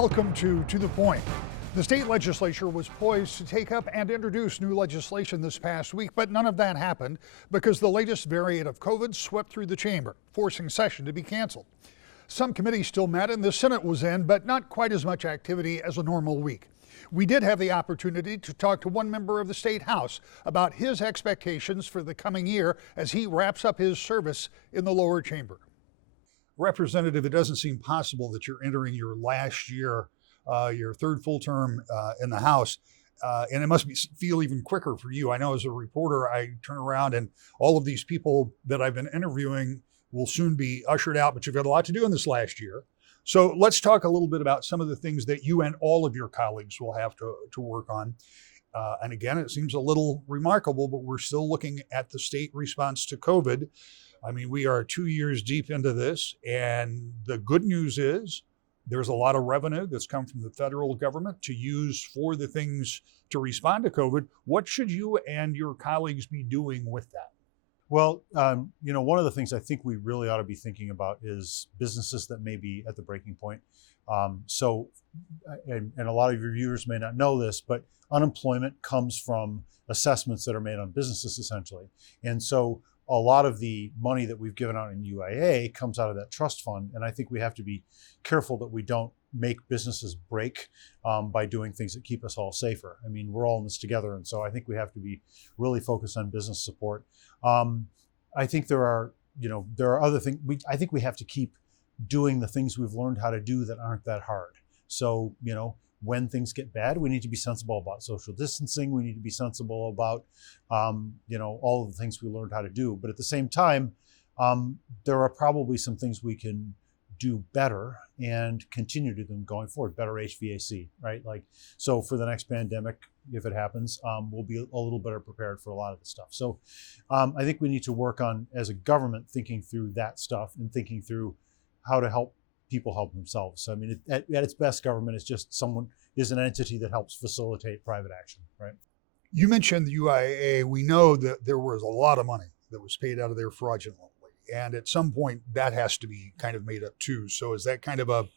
Welcome to the Point. The state legislature was poised to take up and introduce new legislation this past week, but none of that happened because the latest variant of COVID swept through the chamber, forcing session to be canceled. Some committees still met and the Senate was in, but not quite as much activity as a normal week. We did have the opportunity to talk to one member of the state house about his expectations for the coming year as he wraps up his service in the lower chamber. Representative, it doesn't seem possible that you're entering your last year, your third full term in the House, and it must feel even quicker for you. I know as a reporter, I turn around and all of these people that I've been interviewing will soon be ushered out, but you've got a lot to do in this last year. So let's talk a little bit about some of the things that you and all of your colleagues will have to work on. And again, it seems a little remarkable, but we're still looking at the state response to COVID. I mean, we are 2 years deep into this, and the good news is there's a lot of revenue that's come from the federal government to use for the things to respond to COVID. What should you and your colleagues be doing with that? Well, one of the things I think we really ought to be thinking about is businesses that may be at the breaking point. And a lot of your viewers may not know this, but unemployment comes from assessments that are made on businesses essentially. And so a lot of the money that we've given out in UIA comes out of that trust fund. And I think we have to be careful that we don't make businesses break by doing things that keep us all safer. I mean, we're all in this together. And so I think we have to be really focused on business support. I think there are other things. I think we have to keep doing the things we've learned how to do that aren't that hard. So, when things get bad, we need to be sensible about social distancing. We need to be sensible about, all of the things we learned how to do. But at the same time, there are probably some things we can do better and continue to do them going forward. Better HVAC, right? So for the next pandemic, if it happens, we'll be a little better prepared for a lot of the stuff. So I think we need to work on, as a government, thinking through that stuff and thinking through how to help people help themselves. So, I mean, at its best, government is an entity that helps facilitate private action, right? You mentioned the UIA. We know that there was a lot of money that was paid out of there fraudulently. And at some point, that has to be kind of made up too. So is that kind of a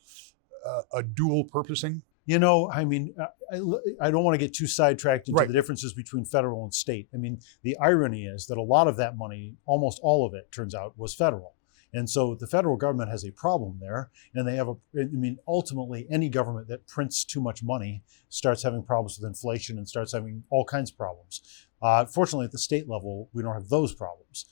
dual purposing? I don't want to get too sidetracked into the differences between federal and state. I mean, the irony is that a lot of that money, almost all of it, turns out, was federal. And so the federal government has a problem there, and they have ultimately any government that prints too much money starts having problems with inflation and starts having all kinds of problems. Fortunately, at the state level, we don't have those problems.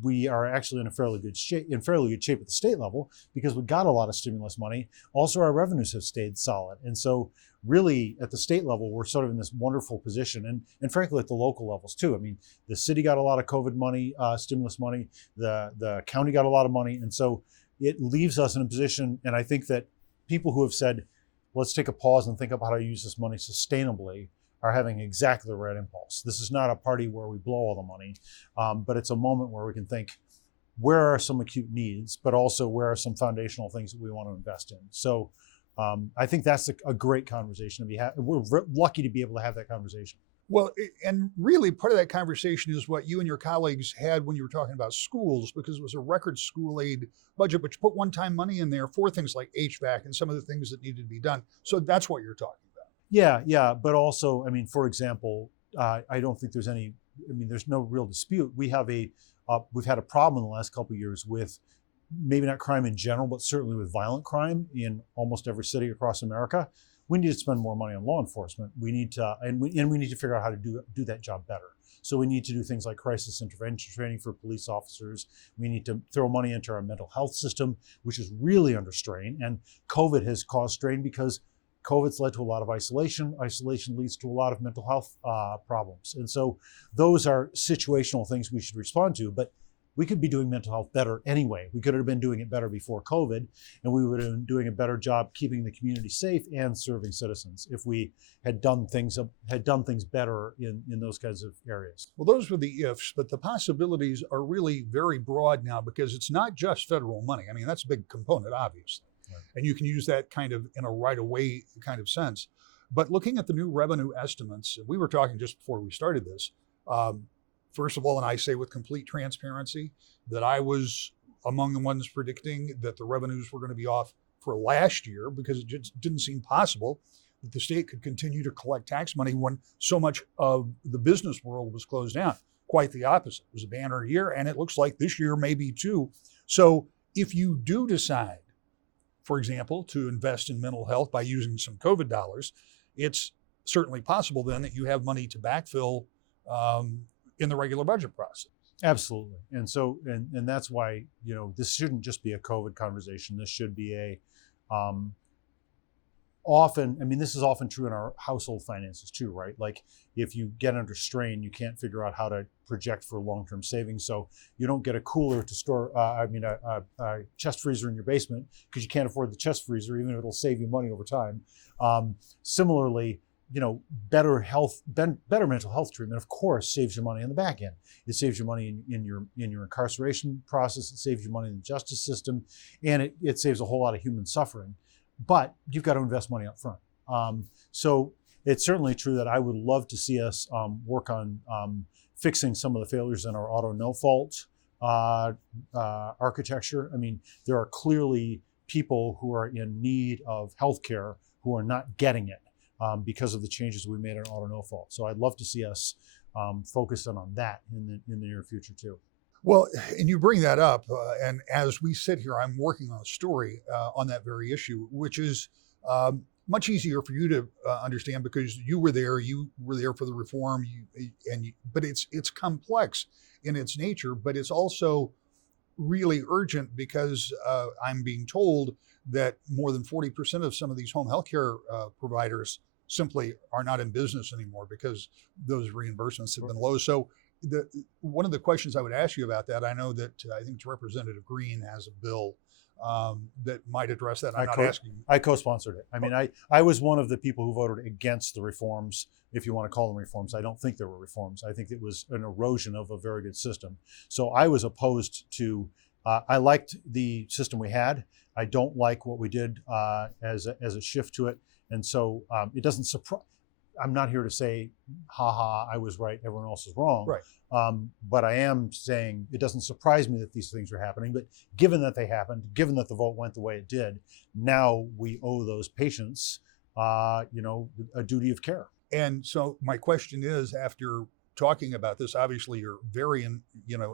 We are actually in fairly good shape at the state level because we got a lot of stimulus money. Also, our revenues have stayed solid. And so really at the state level, we're sort of in this wonderful position. And frankly, at the local levels too. I mean, the city got a lot of COVID money, stimulus money, the county got a lot of money. And so it leaves us in a position, and I think that people who have said, let's take a pause and think about how to use this money sustainably are having exactly the right impulse. This is not a party where we blow all the money, but it's a moment where we can think, where are some acute needs, but also where are some foundational things that we want to invest in? So I think that's a great conversation to be had. We're lucky to be able to have that conversation. Well, and really part of that conversation is what you and your colleagues had when you were talking about schools, because it was a record school aid budget, but you put one-time money in there for things like HVAC and some of the things that needed to be done. So that's what you're talking about. Yeah. But also, I mean, for example, I don't think there's no real dispute. We've had a problem in the last couple of years with maybe not crime in general, but certainly with violent crime in almost every city across America. We need to spend more money on law enforcement. We need to, and we need to figure out how to do that job better. So we need to do things like crisis intervention training for police officers. We need to throw money into our mental health system, which is really under strain. And COVID has caused strain because COVID's led to a lot of isolation. Isolation leads to a lot of mental health problems. And so those are situational things we should respond to, but we could be doing mental health better anyway. We could have been doing it better before COVID, and we would have been doing a better job keeping the community safe and serving citizens if we had done things better in those kinds of areas. Well, those were the ifs, but the possibilities are really very broad now because it's not just federal money. I mean, that's a big component, obviously. Right. And you can use that kind of in a right-of-way kind of sense. But looking at the new revenue estimates, we were talking just before we started this, first of all, and I say with complete transparency, that I was among the ones predicting that the revenues were going to be off for last year because it just didn't seem possible that the state could continue to collect tax money when so much of the business world was closed down. Quite the opposite. It was a banner year, and it looks like this year may be too. So if you do decide, for example, to invest in mental health by using some COVID dollars, it's certainly possible then that you have money to backfill in the regular budget process. Absolutely. And so, and that's why, this shouldn't just be a COVID conversation. This should be a, this is often true in our household finances too, right? Like if you get under strain, you can't figure out how to project for long-term savings. So you don't get a cooler to store, a chest freezer in your basement because you can't afford the chest freezer, even if it'll save you money over time. Similarly, better mental health treatment, of course, saves you money on the back end. It saves you money in your incarceration process. It saves you money in the justice system, and it saves a whole lot of human suffering. But you've got to invest money up front. So it's certainly true that I would love to see us work on fixing some of the failures in our auto no fault architecture. I mean, there are clearly people who are in need of healthcare who are not getting it because of the changes we made in auto no fault. So I'd love to see us focus on that in the near future too. Well, and you bring that up, and as we sit here, I'm working on a story on that very issue, which is much easier for you to understand because you were there for the reform, but it's complex in its nature, but it's also really urgent because I'm being told that more than 40% of some of these home healthcare providers simply are not in business anymore because those reimbursements have been low. So one of the questions I would ask you about that, I know that I think it's Representative Green has a bill that might address that. I'm not asking. I co-sponsored it. I mean, I was one of the people who voted against the reforms, if you want to call them reforms. I don't think there were reforms. I think it was an erosion of a very good system. So I was opposed to, I liked the system we had. I don't like what we did as a shift to it. And so it doesn't surprise. I'm not here to say, I was right, everyone else is wrong. Right. But I am saying it doesn't surprise me that these things are happening. But given that they happened, given that the vote went the way it did, now we owe those patients, a duty of care. And so my question is, after talking about this, obviously you're very,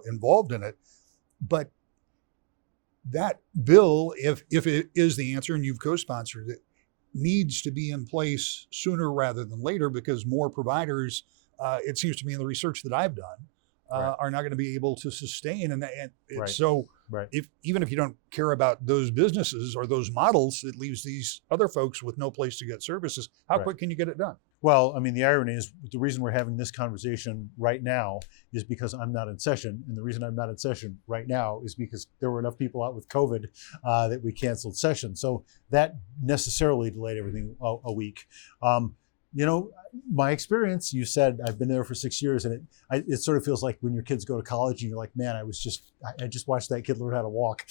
involved in it, but that bill, if it is the answer and you've co-sponsored it, needs to be in place sooner rather than later because more providers, it seems to me in the research that I've done, are not going to be able to sustain. And right. So right. Even if you don't care about those businesses or those models, it leaves these other folks with no place to get services. How quick can you get it done? Well, I mean, the irony is the reason we're having this conversation right now is because I'm not in session. And the reason I'm not in session right now is because there were enough people out with COVID that we canceled session. So that necessarily delayed everything a week. My experience, you said I've been there for 6 years, and it sort of feels like when your kids go to college and you're like, man, I just watched that kid learn how to walk.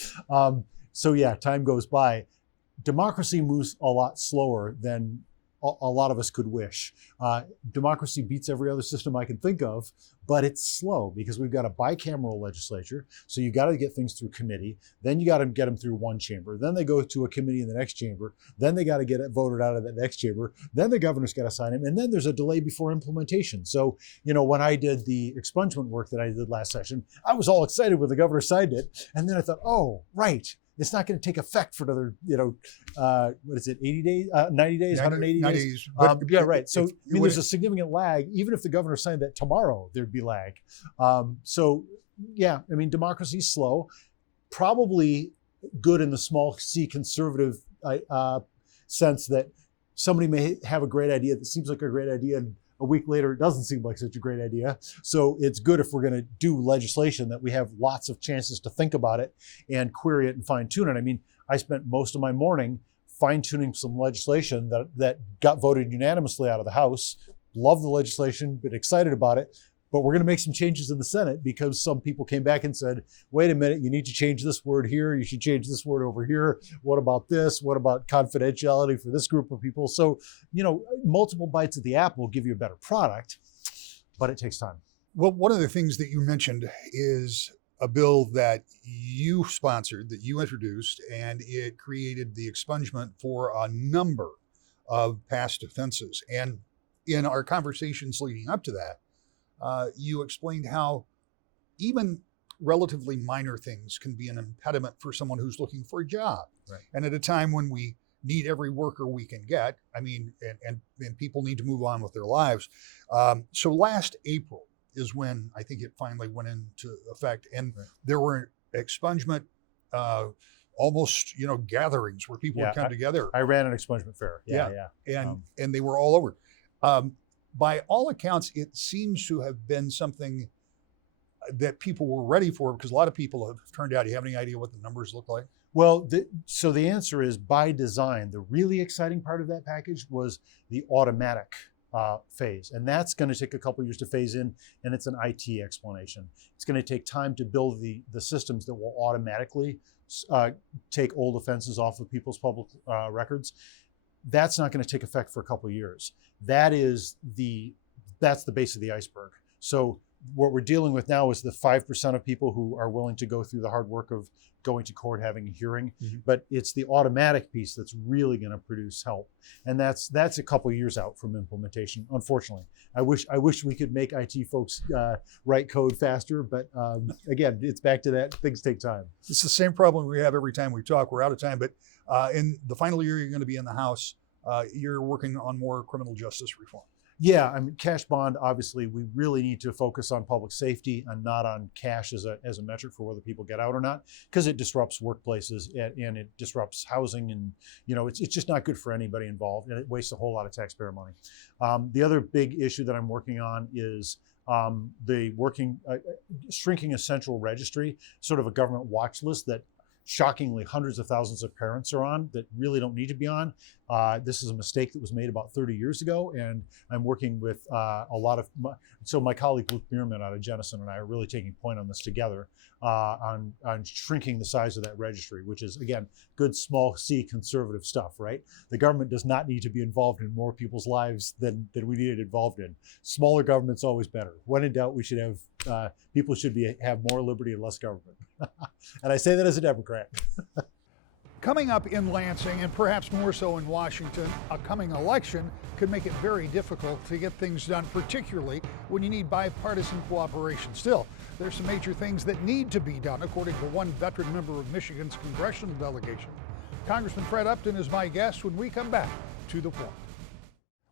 So yeah, time goes by. Democracy moves a lot slower than a lot of us could wish. Democracy beats every other system I can think of, but it's slow because we've got a bicameral legislature. So you got to get things through committee. Then you got to get them through one chamber. Then they go to a committee in the next chamber. Then they got to get it voted out of that next chamber. Then the governor's got to sign them. And then there's a delay before implementation. So, when I did the expungement work that I did last session, I was all excited when the governor signed it. And then I thought, oh, right. It's not going to take effect for another, 80 days, 90 days, 180 days? Yeah, right. So, there's a significant lag. Even if the governor signed that tomorrow, there'd be lag. Democracy is slow. Probably good in the small c conservative sense that somebody may have a great idea that seems like a great idea, and a week later, it doesn't seem like such a great idea. So it's good if we're going to do legislation that we have lots of chances to think about it and query it and fine tune it. I mean, I spent most of my morning fine tuning some legislation that got voted unanimously out of the House. Love the legislation, been excited about it. But we're going to make some changes in the Senate because some people came back and said, wait a minute, you need to change this word here. You should change this word over here. What about this? What about confidentiality for this group of people? So, multiple bites at the apple give you a better product, but it takes time. Well, one of the things that you mentioned is a bill that you sponsored, that you introduced, and it created the expungement for a number of past offenses. And in our conversations leading up to that, you explained how even relatively minor things can be an impediment for someone who's looking for a job. Right. And at a time when we need every worker we can get, I mean, and people need to move on with their lives. So last April is when I think it finally went into effect, and right. there were expungement, almost gatherings where people would come together. I ran an expungement fair. Yeah. And they were all over. By all accounts, it seems to have been something that people were ready for, because a lot of people have turned out. Do you have any idea what the numbers look like? Well, so the answer is by design. The really exciting part of that package was the automatic phase. And that's going to take a couple years to phase in, and it's an IT explanation. It's going to take time to build the systems that will automatically take old offenses off of people's public records. That's not going to take effect for a couple of years. That's the base of the iceberg. So what we're dealing with now is the 5% of people who are willing to go through the hard work of going to court, having a hearing, but it's the automatic piece that's really going to produce help. And that's a couple of years out from implementation, unfortunately. I wish we could make IT folks write code faster, but again, it's back to that, things take time. It's the same problem we have every time we talk. We're out of time, but in the final year you're going to be in the House, you're working on more criminal justice reform. Yeah, I mean, cash bond, obviously, we really need to focus on public safety and not on cash as a metric for whether people get out or not, because it disrupts workplaces and it disrupts housing, and it's just not good for anybody involved, and it wastes a whole lot of taxpayer money. The other big issue that I'm working on is shrinking a central registry, sort of a government watch list that shockingly hundreds of thousands of parents are on that really don't need to be on. This is a mistake that was made about 30 years ago, and I'm working with a lot of my colleague Luke Bierman out of Jenison and I are really taking point on this together on shrinking the size of that registry, which is, again, good small c conservative stuff, right? The government does not need to be involved in more people's lives than we need it involved in. Smaller government's always better. When in doubt, we should have people should have more liberty and less government. And I say that as a Democrat. Coming up in Lansing, and perhaps more so in Washington, a coming election could make it very difficult to get things done, particularly when you need bipartisan cooperation. Still, there's some major things that need to be done, according to one veteran member of Michigan's congressional delegation. Congressman Fred Upton is my guest when we come back to The Point.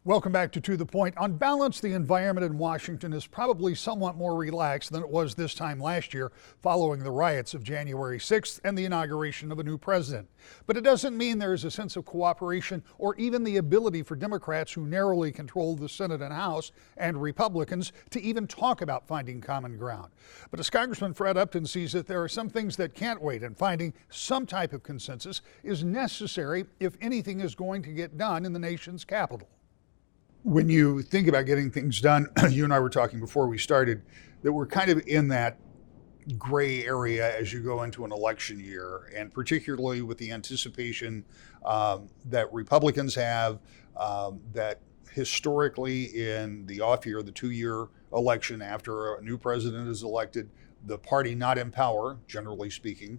Welcome back to The Point. On balance, the environment in Washington is probably somewhat more relaxed than it was this time last year following the riots of January 6th and the inauguration of a new president. But it doesn't mean there is a sense of cooperation or even the ability for Democrats who narrowly control the Senate and House and Republicans to even talk about finding common ground. But as Congressman Fred Upton sees it, there are some things that can't wait, and finding some type of consensus is necessary if anything is going to get done in the nation's capital. When you think about getting things done, you and I were talking before we started that we're kind of in that gray area as you go into an election year, and particularly with the anticipation that Republicans have that historically in the off year, the 2-year election after a new president is elected, the party not in power, generally speaking,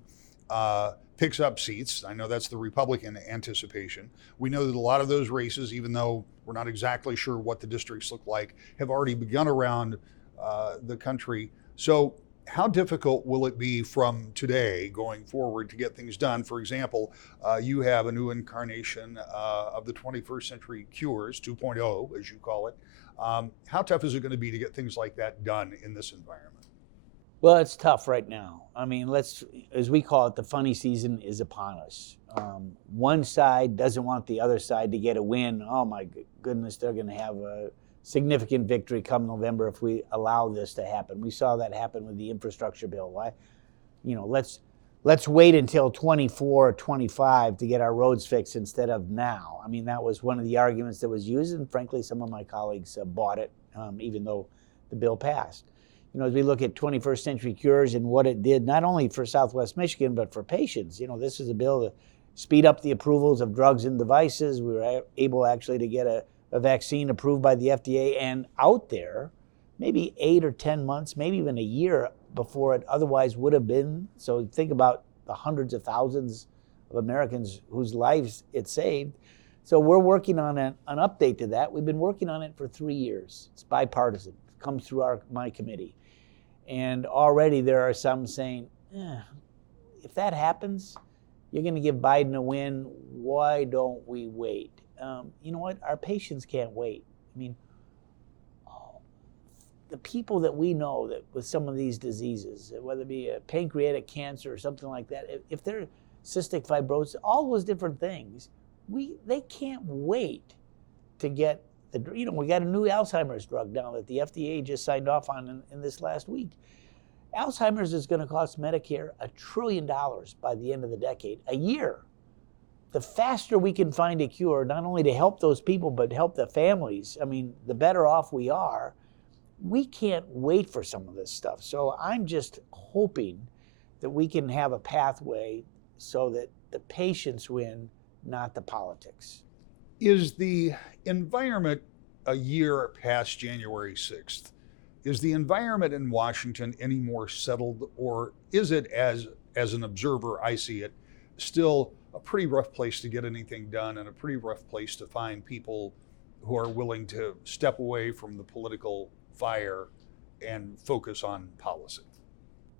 picks up seats. I know that's the Republican anticipation. We know that a lot of those races, even though we're not exactly sure what the districts look like, have already begun around the country. So how difficult will it be from today going forward to get things done? For example, you have a new incarnation of the 21st century cures, 2.0, as you call it. How tough is it going to be to get things like that done in this environment? Well, it's tough right now. I mean, as we call it, the funny season is upon us. One side doesn't want the other side to get a win. Oh my goodness, they're going to have a significant victory come November if we allow this to happen. We saw that happen with the infrastructure bill. Why? Let's wait until 24 or 25 to get our roads fixed instead of now. I mean, that was one of the arguments that was used, and frankly, some of my colleagues bought it, even though the bill passed. As we look at 21st century cures and what it did, not only for Southwest Michigan, but for patients. This is a bill to speed up the approvals of drugs and devices. We were able actually to get a vaccine approved by the FDA and out there, maybe 8 or 10 months, maybe even a year before it otherwise would have been. So think about the hundreds of thousands of Americans whose lives it saved. So we're working on an update to that. We've been working on it for 3 years. It's bipartisan. It comes through my committee. And already there are some saying, if that happens, you're going to give Biden a win. Why don't we wait? You know what? Our patients can't wait. I mean, the people that we know that with some of these diseases, whether it be a pancreatic cancer or something like that, if they're cystic fibrosis, all those different things, they can't wait to get we got a new Alzheimer's drug now that the FDA just signed off on in this last week. Alzheimer's is going to cost Medicare $1 trillion by the end of the decade, a year. The faster we can find a cure, not only to help those people, but help the families, I mean, the better off we are. We can't wait for some of this stuff. So I'm just hoping that we can have a pathway so that the patients win, not the politics. Is the environment a year past January 6th? Is the environment in Washington any more settled, or is it, as an observer, I see it, still a pretty rough place to get anything done and a pretty rough place to find people who are willing to step away from the political fire and focus on policy?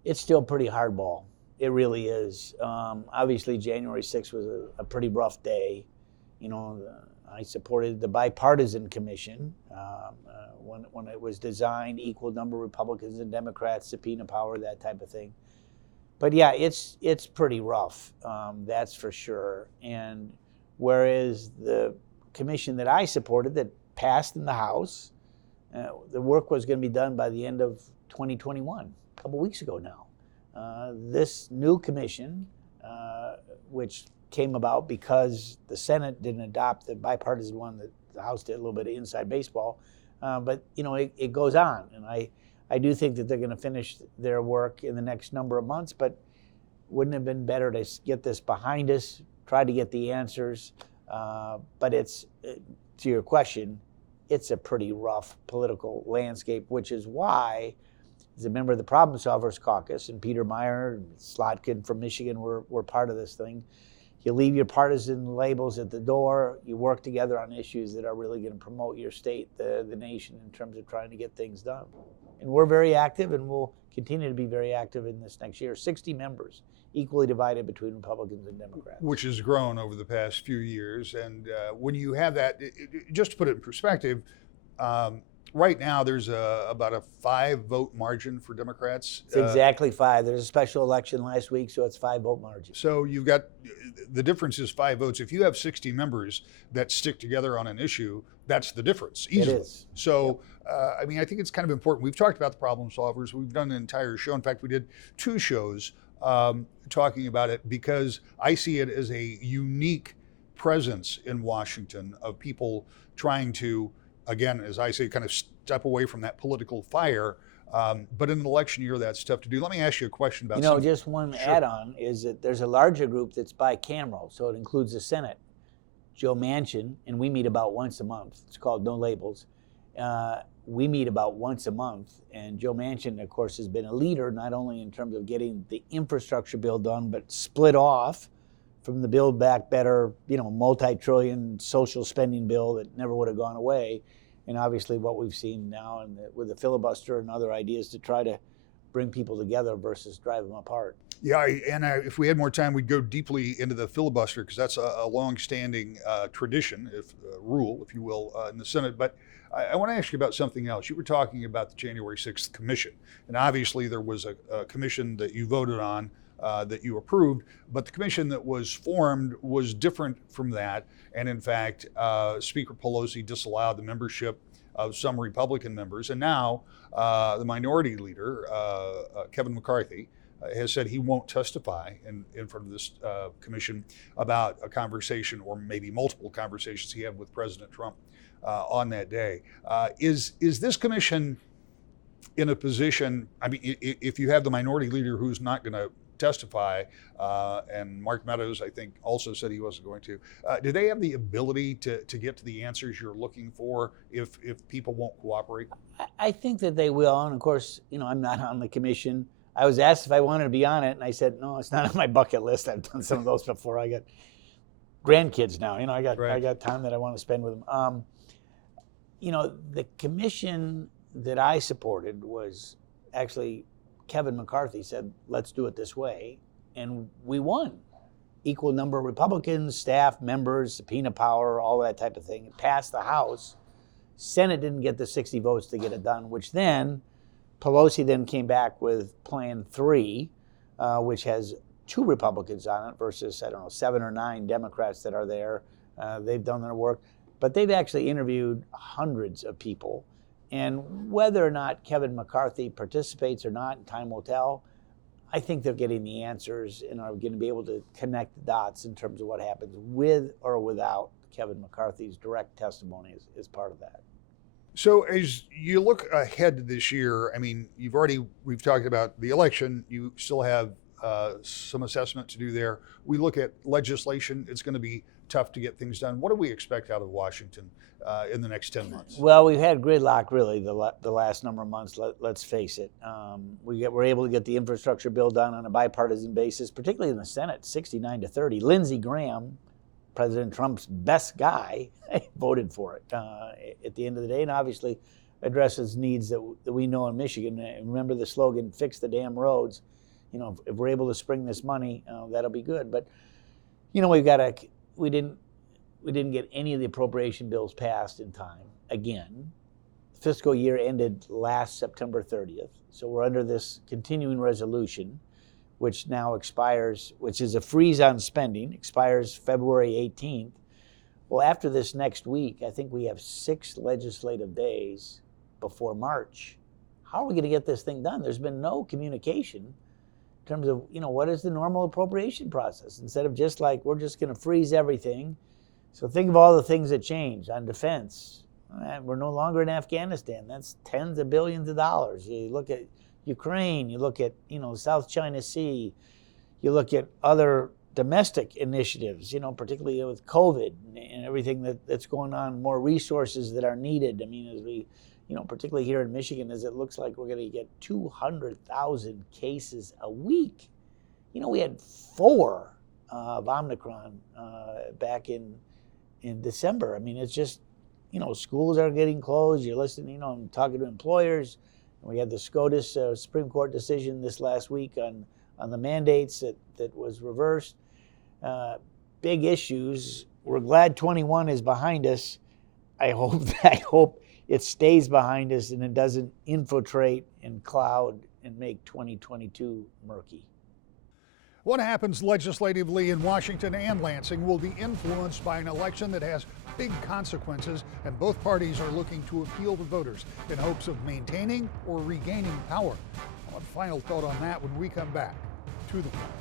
It's still pretty hardball. It really is. Obviously, January 6th was a pretty rough day. You know, I supported the bipartisan commission when it was designed, equal number of Republicans and Democrats, subpoena power, that type of thing. But yeah, it's pretty rough, that's for sure. And whereas the commission that I supported that passed in the House, the work was going to be done by the end of 2021, a couple weeks ago now. This new commission, which came about because the Senate didn't adopt the bipartisan one that the House did, a little bit of inside baseball, but you know, it goes on, and I do think that they're going to finish their work in the next number of months, but wouldn't it have been better to get this behind us, try to get the answers, but it's, to your question, it's a pretty rough political landscape, which is why, as a member of the Problem Solvers Caucus, and Peter Meyer and Slotkin from Michigan were part of this thing, you leave your partisan labels at the door, you work together on issues that are really going to promote your state, the nation, in terms of trying to get things done. And we're very active, and we'll continue to be very active in this next year. 60 members, equally divided between Republicans and Democrats. Which has grown over the past few years. And when you have that, just to put it in perspective, right now there's about a 5-vote margin for Democrats. It's exactly 5. There's a special election last week, so it's 5-vote margin. So you've got, the difference is 5 votes. If you have 60 members that stick together on an issue, that's the difference, easily. It is. So, I mean, I think it's kind of important. We've talked about the problem solvers. We've done an entire show. In fact, we did 2 shows talking about it because I see it as a unique presence in Washington of people trying to, again, as I say, kind of step away from that political fire. But in an election year, that's tough to do. Let me ask you a question about something. Just one add-on is that there's a larger group that's bicameral, so it includes the Senate, Joe Manchin, and we meet about once a month. It's called No Labels. We meet about once a month, and Joe Manchin, of course, has been a leader, not only in terms of getting the infrastructure bill done, but split off from the Build Back Better, multi-trillion social spending bill that never would have gone away. And obviously what we've seen now with the filibuster and other ideas to try to bring people together versus drive them apart. Yeah, if we had more time, we'd go deeply into the filibuster because that's a long-standing tradition, rule, if you will, in the Senate. But I want to ask you about something else. You were talking about the January 6th commission, and obviously there was a commission that you voted on that you approved, but the commission that was formed was different from that. And in fact, Speaker Pelosi disallowed the membership of some Republican members, and now the minority leader, Kevin McCarthy, has said he won't testify in front of this commission about a conversation or maybe multiple conversations he had with President Trump on that day. Is this commission in a position, I mean, if you have the minority leader who's not going to testify, and Mark Meadows, I think, also said he wasn't going to, do they have the ability to get to the answers you're looking for if people won't cooperate? I think that they will, and of course, I'm not on the commission. I was asked if I wanted to be on it, and I said, no, it's not on my bucket list. I've done some of those before. I got grandkids now. I got time that I want to spend with them. The commission that I supported was actually Kevin McCarthy said, let's do it this way. And we won. Equal number of Republicans, staff, members, subpoena power, all that type of thing. It passed the House. Senate didn't get the 60 votes to get it done, which then Pelosi then came back with Plan 3, which has 2 Republicans on it versus, 7 or 9 Democrats that are there. They've done their work. But they've actually interviewed hundreds of people. And whether or not Kevin McCarthy participates or not, time will tell. I think they're getting the answers and are going to be able to connect the dots in terms of what happens with or without Kevin McCarthy's direct testimony as part of that. So as you look ahead to this year, I mean, we've talked about the election. You still have some assessment to do there. We look at legislation. It's going to be tough to get things done. What do we expect out of Washington in the next 10 months? Well, we've had gridlock really the last number of months. Let's face it. We're able to get the infrastructure bill done on a bipartisan basis, particularly in the Senate, 69-30. Lindsey Graham, President Trump's best guy, voted for it at the end of the day, and obviously addresses needs that we know in Michigan. And remember the slogan, fix the damn roads. If we're able to spring this money, that'll be good. But, we didn't get any of the appropriation bills passed in time. Again, the fiscal year ended last September 30th. So we're under this continuing resolution, which now expires, which is a freeze on spending, expires February 18th. Well, after this next week, I think we have 6 legislative days before March. How are we going to get this thing done? There's been no communication in terms of, what is the normal appropriation process? Instead of just like, we're just going to freeze everything. So think of all the things that changed on defense. We're no longer in Afghanistan. That's tens of billions of dollars. You look at Ukraine, you look at, South China Sea, you look at other domestic initiatives, particularly with COVID and everything that's going on, more resources that are needed. I mean, as we, particularly here in Michigan, as it looks like we're going to get 200,000 cases a week. We had 4 of Omicron back in December. I mean, it's just, schools are getting closed. You're listening, I'm talking to employers. And we had the SCOTUS Supreme Court decision this last week on the mandates that was reversed. Big issues. We're glad 21 is behind us. I hope it stays behind us and it doesn't infiltrate and cloud and make 2022 murky. What happens legislatively in Washington and Lansing will be influenced by an election that has big consequences, and both parties are looking to appeal to voters in hopes of maintaining or regaining power. One final thought on that when we come back to the point.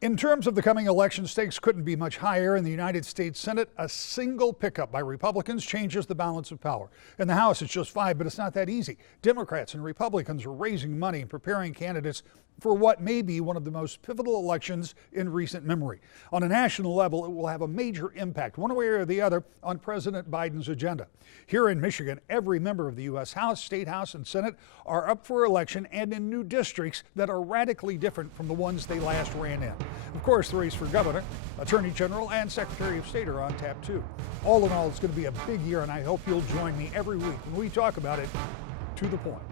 In terms of the coming election, stakes couldn't be much higher. In the United States Senate, a single pickup by Republicans changes the balance of power. In the House, it's just 5, but it's not that easy. Democrats and Republicans are raising money and preparing candidates for what may be one of the most pivotal elections in recent memory. On a national level, it will have a major impact, one way or the other, on President Biden's agenda. Here in Michigan, every member of the U.S. House, State House, and Senate are up for election and in new districts that are radically different from the ones they last ran in. Of course, the race for governor, attorney general, and secretary of state are on tap too. All in all, it's going to be a big year, and I hope you'll join me every week when we talk about it to the point.